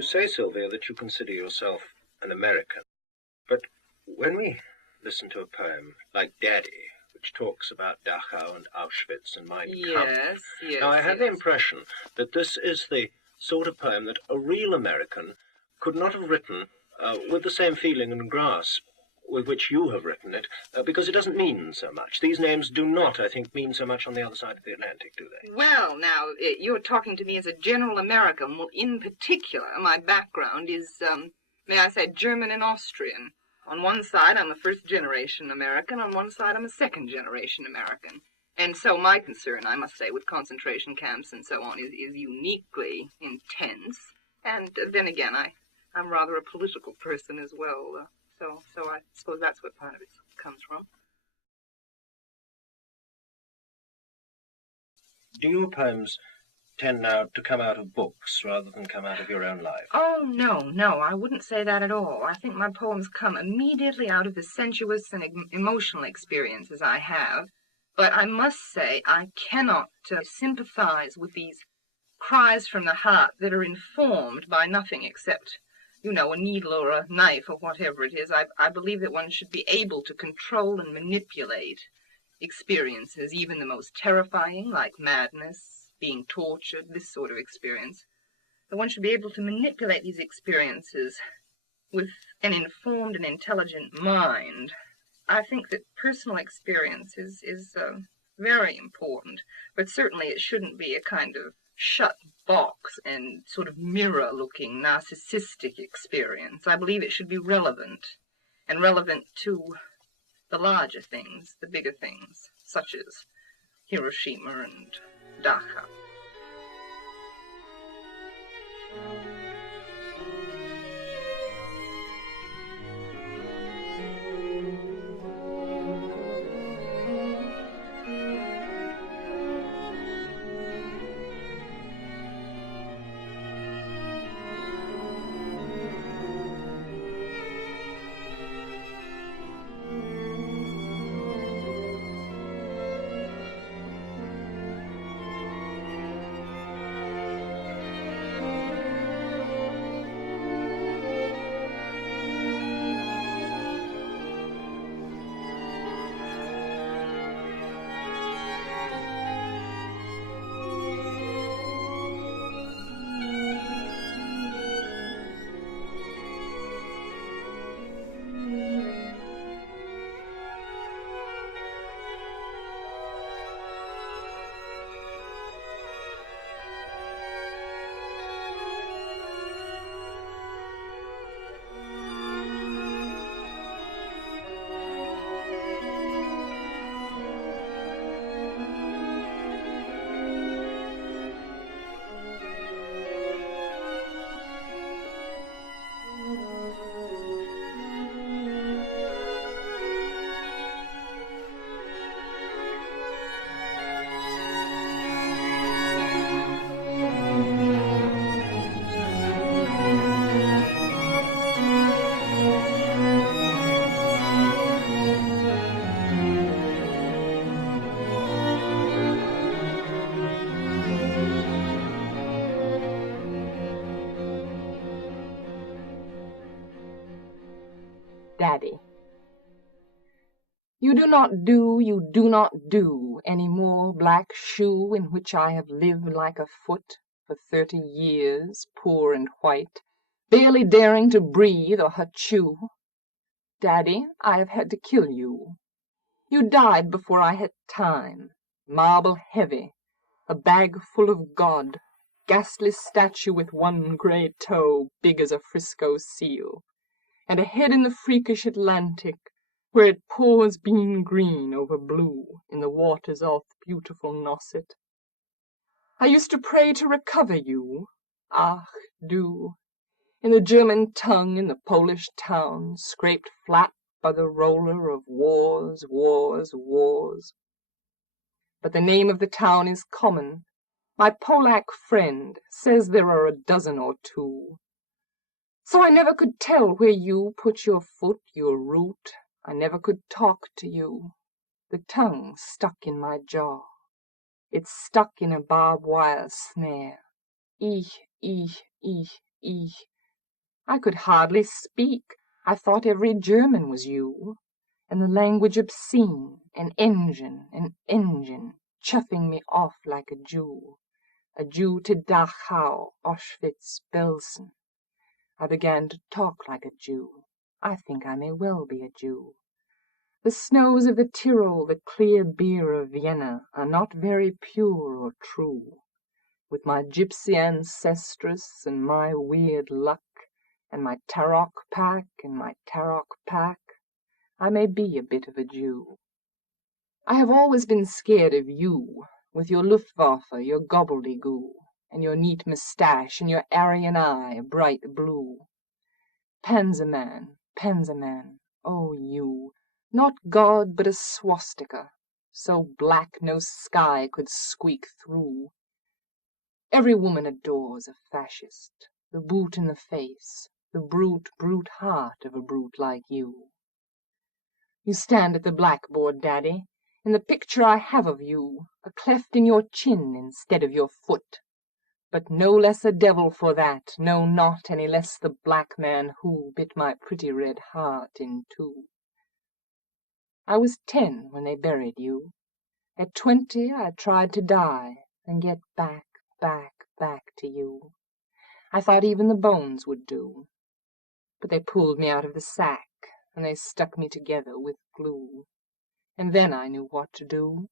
You say, Sylvia, that you consider yourself an American. But when we listen to a poem like Daddy, which talks about Dachau and Auschwitz and Mein Kampf, now I have the impression that this is the sort of poem that a real American could not have written with the same feeling and grasp with which you have written it, because it doesn't mean so much. These names do not, I think, mean so much on the other side of the Atlantic, do they? Well, now, you're talking to me as a general American. Well, in particular, my background is, may I say, German and Austrian. On one side, I'm a first-generation American. On one side, I'm a second-generation American. And so my concern, I must say, with concentration camps and so on is uniquely intense. And then again, I'm rather a political person as well. So I suppose that's what part of it comes from. Do your poems tend now to come out of books rather than come out of your own life? Oh, no, I wouldn't say that at all. I think my poems come immediately out of the sensuous and emotional experiences I have. But I must say I cannot sympathize with these cries from the heart that are informed by nothing except, you know, a needle or a knife or whatever it is. I believe that one should be able to control and manipulate experiences, even the most terrifying, like madness, being tortured, this sort of experience. That one should be able to manipulate these experiences with an informed and intelligent mind. I think that personal experience is very important, but certainly it shouldn't be a kind of shut box and sort of mirror-looking narcissistic experience. I believe it should be relevant, and relevant to the larger things, the bigger things, such as Hiroshima and Dachau. Daddy. You do not do any more black shoe in which I have lived like a foot for 30 years, poor and white, barely daring to breathe or chew. Daddy, I have had to kill you. You died before I had time, marble heavy, a bag full of God, ghastly statue with one grey toe big as a Frisco seal, and a head in the freakish Atlantic, where it pours bean green over blue in the waters off beautiful Nosset. I used to pray to recover you, ach du, in the German tongue in the Polish town, scraped flat by the roller of wars, wars, wars. But the name of the town is common. My Polack friend says there are a dozen or two. So I never could tell where you put your foot, your root. I never could talk to you. The tongue stuck in my jaw. It's stuck in a barbed wire snare. Ich, I could hardly speak. I thought every German was you, and the language obscene, an engine, chuffing me off like a Jew to Dachau, Auschwitz, Belsen. I began to talk like a Jew. I think I may well be a Jew. The snows of the Tyrol, the clear beer of Vienna, are not very pure or true. With my gypsy ancestress and my weird luck, and my tarok pack, I may be a bit of a Jew. I have always been scared of you, with your Luftwaffe, your gobbledygoo, and your neat moustache, and your Aryan eye, bright blue. Panzerman, oh you, not God but a swastika, so black no sky could squeak through. Every woman adores a fascist, the boot in the face, the brute heart of a brute like you. You stand at the blackboard, Daddy, in the picture I have of you, a cleft in your chin instead of your foot. But no less a devil for that, no, not any less the black man who bit my pretty red heart in two. I was 10 when they buried you. At 20 I tried to die and get back to you. I thought even the bones would do. But they pulled me out of the sack, and they stuck me together with glue. And then I knew what to do.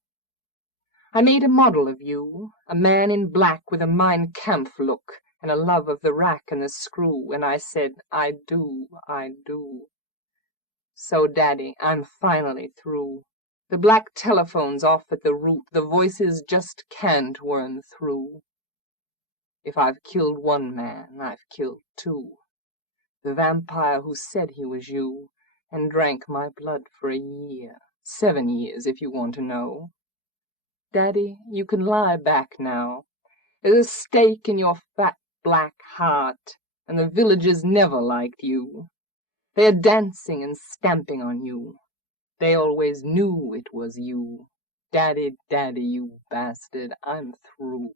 I made a model of you, a man in black with a Mein Kampf look, and a love of the rack and the screw, and I said, I do. So, Daddy, I'm finally through. The black telephone's off at the root, the voices just can't worm through. If I've killed one man, I've killed two. The vampire who said he was you, and drank my blood for a year, 7 years if you want to know. Daddy, you can lie back now. There's a stake in your fat black heart, and the villagers never liked you. They are dancing and stamping on you. They always knew it was you. Daddy, you bastard, I'm through.